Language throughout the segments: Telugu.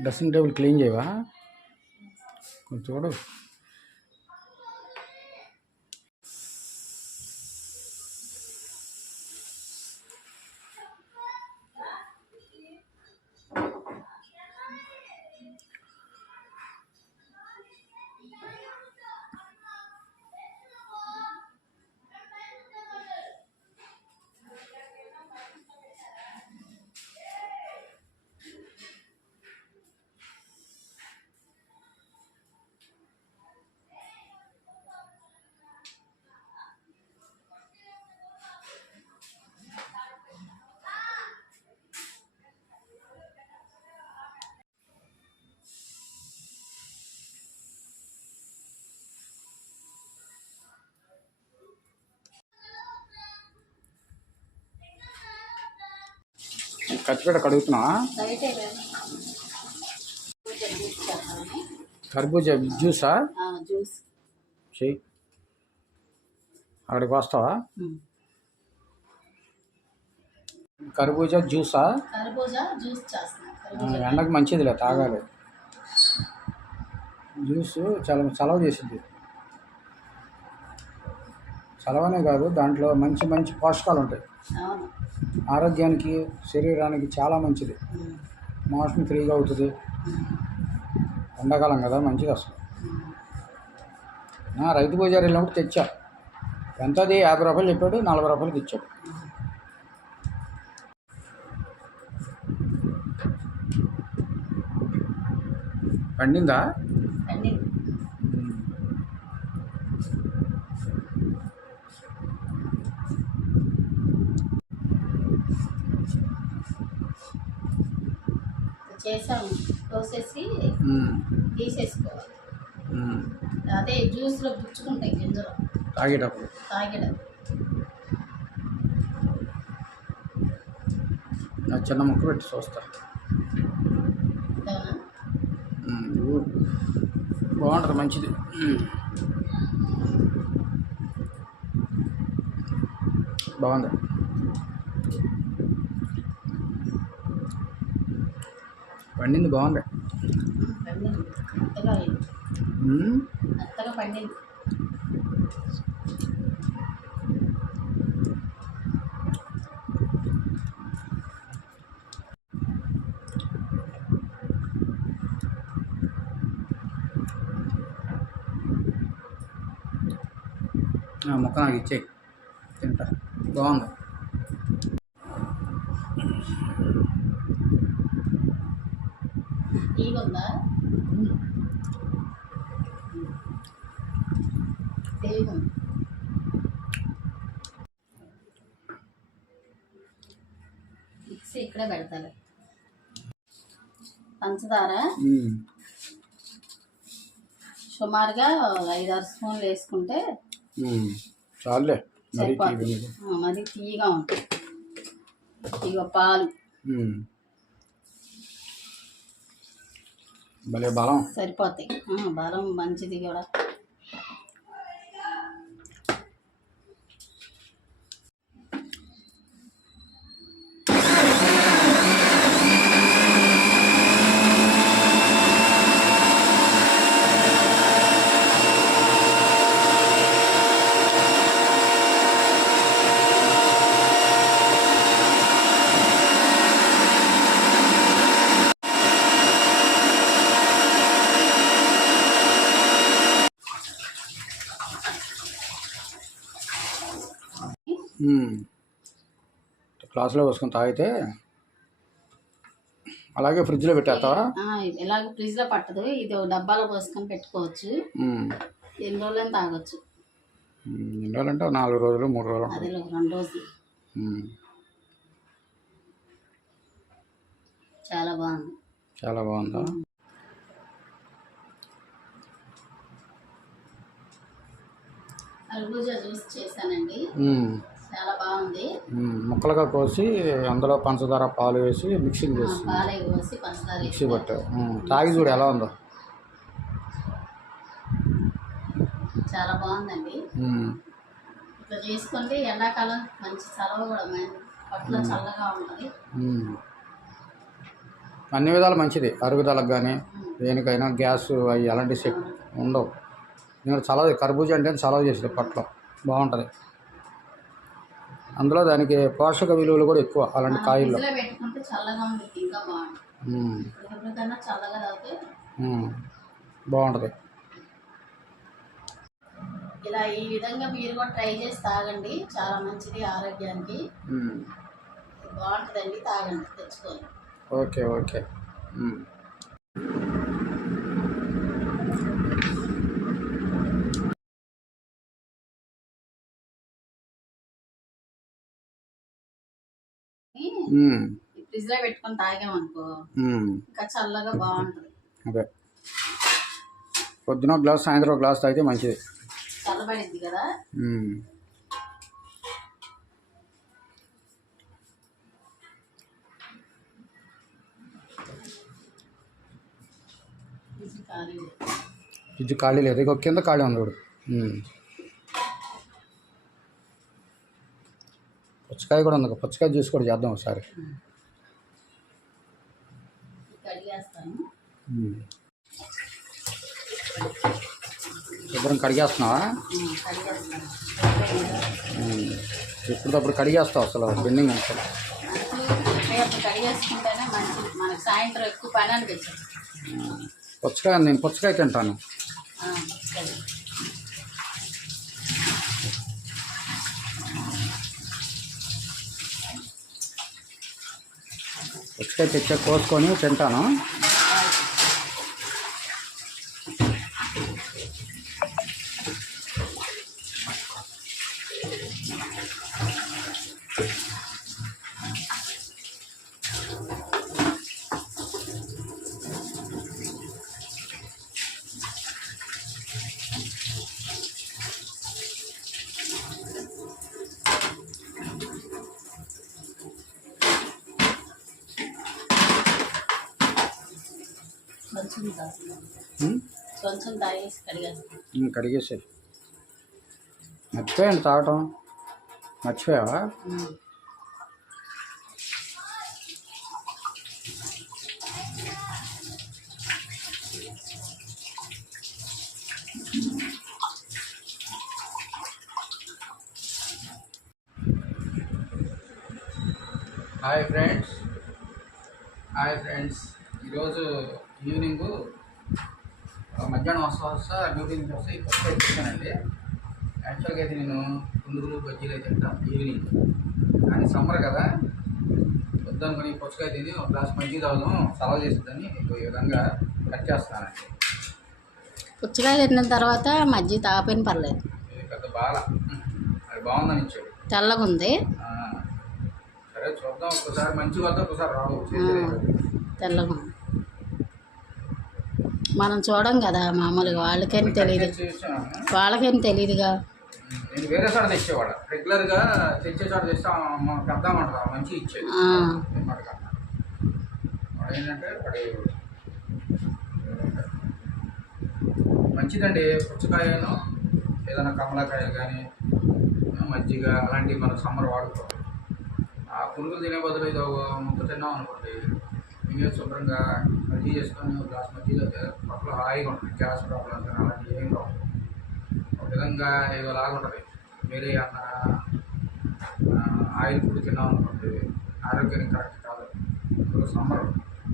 డ్రెస్సింగ్ టేబుల్ క్లీన్ చేయవా? కొంచెం చూడు. జ్యూస్ చేస్తామని కర్బూజా జ్యూసా? జ్యూస్. చెయ్యి అక్కడికి వస్తావా? కర్బూజా జ్యూసా? ఎండకు మంచిదిలే తాగాలి. జ్యూస్ చాలా చలవ చేసింది చలవనే కాదు దాంట్లో మంచి మంచి పోషకాలు ఉంటాయి. ఆరోగ్యానికి శరీరానికి చాలా మంచిది. మోషన్ ఫ్రీగా అవుతుంది. ఎండాకాలం కదా మంచిది అసలు. నా రైతు బజార్ వెళ్ళినప్పుడు తెచ్చా. ఎంతది? యాభై రూపాయలు చెప్పాడు నలభై రూపాయలకి ఇచ్చాడు. పండిందా అన్నీ చేసాము. కోసేసి తీసేసుకోవాలి. అదే జ్యూస్లో పుచ్చుకుంటాయి గింజలు. తాగేటప్పుడు. నా చిన్న ముక్క పెట్టి చూస్తా. బాగుంటుంది మంచిది. బాగుంది. పండింది బాగుంది పండింది మెత్తగా అయింది ఉమ్, మెత్తగా పండింది ఆ ముక్క నాకు ఇచ్చేయి తింటా బాగుంది తీగ ఉందా? తీగ మిక్సీ ఇక్కడే పెడతాను. పంచదార. సుమారుగా ఐదు ఆరు స్పూన్లు వేసుకుంటే మరీ తీయగా ఆ, మరి తీయగా ఉంటుంది. ఇగో పాలు. భలే బలం. సరిపోతాయి. బలం మంచిది కూడా. గ్లాసులో పోసుకొని తాగితే అలాగే ఫ్రిడ్జ్లో పెట్టేస్తావా? ఆ, ఇలాగ ఫ్రిడ్జ్లో పట్టదు. ఇది డబ్బాలో పోసుకొని పెట్టుకోవచ్చు. ఎన్ని రోజులైనా తాగొచ్చు. ఎన్ని రోజులు అంటే నాలుగు రోజులు మూడు రోజులు అది రెండు రోజులు. చాలా బాగుంది. చాలా బాగుందా? కర్బూజా జ్యూస్ చేశానండి. చాలా బాగుంది. ఉమ్. ముక్కలుగా కోసి అందులో పంచదార పాలు వేసి మిక్సింగ్ చేసి పాలే పోసి పంచదార మిక్సీ పట్టావు. తాగి చూడు ఎలా ఉందో. చాలా బాగుందండి. ఇట్లా చేసుకుంటే ఎండాకాలం మంచి చలవ కూడా మన పట్టులో చల్లగా ఉంటుంది. అన్ని విధాలు మంచిది. అరుగుదలకు కానీ దేనికైనా గ్యాస్ అవి ఎలాంటి సెట్ ఉండవు. నేను చలవ కర్బూజా అంటే చలవ చేసేది పట్లో బాగుంటుంది. అందులో దానికి పోషక విలువలు కూడా ఎక్కువ అలాంటి కాయల్లో. బాగుంటుంది. ఇలా ఈ విధంగా మీరు కూడా ట్రై చేసి తాగండి. చాలా మంచిది ఆరోగ్యానికి. బాగుంటుందండి. తాగండి. తెచ్చుకొని ఓకే ఓకే. ఈ ఫ్రిడ్జ్లో పెట్టుకొని తాగామనుకో ఇంకా చల్లగా బాగుంటుంది. అదే. పొద్దున ఒక గ్లాస్ సాయంత్రం గ్లాస్ తాగితే మంచిది. చల్లబడిద్ది కదా? ఉమ్. ఫ్రిడ్జ్ ఖాళీ లేదు. ఫ్రిడ్జ్ ఖాళీ లేదు. ఇక కింద ఖాళీ ఉంది చూడు ఉమ్. పుచ్చకాయ కూడా ఉంది. పుచ్చకాయ జ్యూస్ కూడా చేద్దాం ఒకసారి. శుభ్రం కడిగేస్తున్నావా. ఎప్పటికప్పుడు కడిగేస్తావు అసలు బెండింగ్ అనిపించదు. పుచ్చకాయ నేను పుచ్చకాయ తింటాను ఆ, సరే. ఎక్స్ట్రా తెచ్చా కోసుకొని తింటాను. కొంచెం తాగు. ఉమ్. కొంచెం తాగేసి కడిగేస్తాను ఉమ్, కడిగేసేది మర్చిపోయాను తాగటం మర్చిపోయావా um. Hi friends hi friends ఈరోజు ఈవినింగ్ మధ్యాహ్నం వస్తా వస్తా డ్యూటీ నుంచి వస్తే ఈ పుస్తకం ఇచ్చానండి యాక్చువల్గా అయితే నేను పునుగులు బజ్జీలు అయితే తింటాను ఈవినింగ్. కానీ సమ్మర్ కదా వద్దనుకుని పుచ్చకాయ తిని ఒక గ్లాస్ మజ్జిగ తాగుదాం సలవ చేస్తుందని మీకు ఈ విధంగా కట్ చేస్తానండి పుచ్చకాయ తిన్న తర్వాత మజ్జిగ తాగపోయిన పర్లేదు. ఇది పెద్ద బాల. అది బాగుందని ఇచ్చాడు తెల్లగా ఉంది. సరే చూద్దాం ఒక్కసారి మంచిగా వద్ద ఒకసారి రావు తెల్లగా ఉంది. మనం చూడం కదా మామూలుగా వాళ్ళకేం తెలియదు. వాళ్ళకేం తెలియదుగా నేను వేరే చోట తెచ్చేవాడు రెగ్యులర్గా తెచ్చే చోట తెస్తే మా పెద్దామంటారు మంచి ఇచ్చేది ఆ. వాడికన్నా. వాడు ఏంటంటే వాడి మంచిదండి పుచ్చకాయను ఏదైనా కమలాకాయ కానీ మజ్జిగ అలాంటివి మనం సమ్మర్ వాడుకోవాలి ఆ పురుగులు తినే బదులు ఇది ముక్క తిన్నాం అనుకోండి తినే శుభ్రంగా మజ్జిగ చేసుకొని గ్లాస్ తాగితే పక్కలో హాయిగా ఉంటుంది. గ్యాస్ ప్రాబ్లం కానీ అలాంటివి ఏం రావు. ఒక విధంగా ఏదో లాగా ఉంటుంది. వేరే అన్న ఆయిల్ ఫుడ్ తిన్నాం అనుకోండి ఆరోగ్యానికి కరెక్ట్ కాదు. ఇప్పుడు సమ్మర్.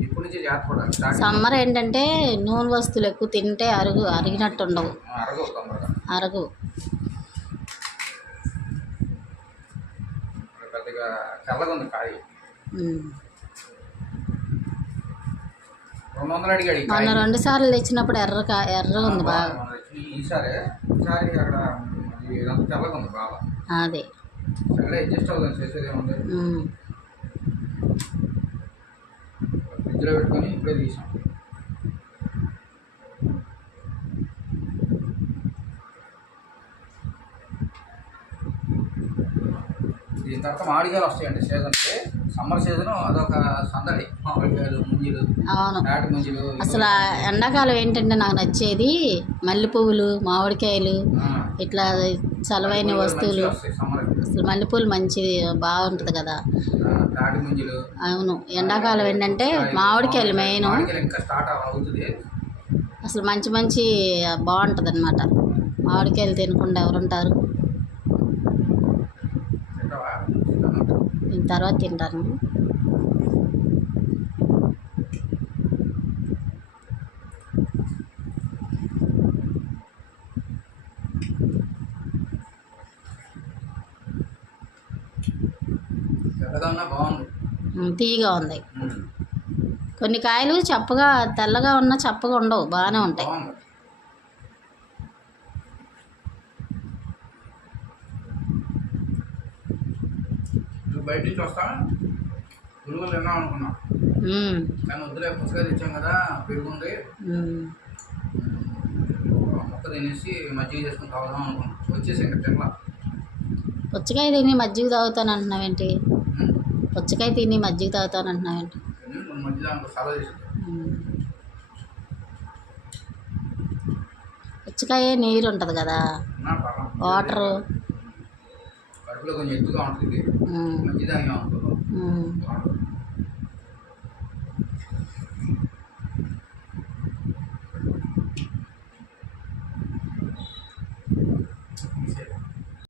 ఇప్పటి నుంచి జాగ్రత్త సమ్మర్ ఏంటంటే నూనె వస్తువులు ఎక్కువ తింటే అరుగు అరిగినట్టు ఉండవు. అరగవు తొందరగా అరగు ఇప్పుడు పెద్దగా తెల్లగా ఉంది కాయ ఉమ్. రెండు వందలు అడిగాడు ఈ మొన్న. రెండు సార్లు తెచ్చినప్పుడు ఎర్ర ఎర్రగా ఉంది బాగా. అదే. ఫ్రిడ్జ్లో పెట్టుకొని ఇప్పుడే తీసాం. దీని తర్వాత మామిడికాయలు వస్తాయండి సీజన్కి సమ్మర్ సీజన్ అదొక సందడి. ముంజీలు అవును. ముంజీలు అసలు ఎండాకాలం ఏంటంటే నాకు నచ్చేది మల్లె పువ్వులు మామిడికాయలు ఇట్లా చలవైన వస్తువులు. అసలు మల్లెపూలు మంచి బాగుంటుంది కదా. అవును. ఎండాకాలం ఏంటంటే మామిడికాయలు మెయిన్. అసలు మంచి మంచి బాగుంటుంది అనమాట మామిడికాయలు తినకుండా ఎవరుంటారు? దీని తర్వాత తింటాను. తీయగా ఉంది. కొన్ని కాయలు చప్పగా తెల్లగా ఉన్న చప్పగా ఉండవు బాగానే ఉంటాయి బాగుంది నువ్వు బయట నుంచి వస్తా పురుగులు తిన్నాం అనుకున్నా. కానీ వద్దులే పుస్తకాలు తెచ్చాం కదా పెరుగుంది. మొక్క తినేసి మజ్జిగ చేసుకుని తాగుదాం అనుకున్నాం. వచ్చేసి ఇంకా తినలా. పుచ్చకాయ తిని మజ్జిగ తాగుతాను అంటున్నావేంటి పుచ్చకాయ తిని మజ్జిగ తాగుతాను అంటున్నావేంటి మజ్జిగ సలహా ఉమ్. పుచ్చకాయ నీరు ఉంటుంది కదా. వాటరు. కడుపులో కొంచెం ఎత్తుగా ఉంటుంది ఉమ్, మజ్జిగ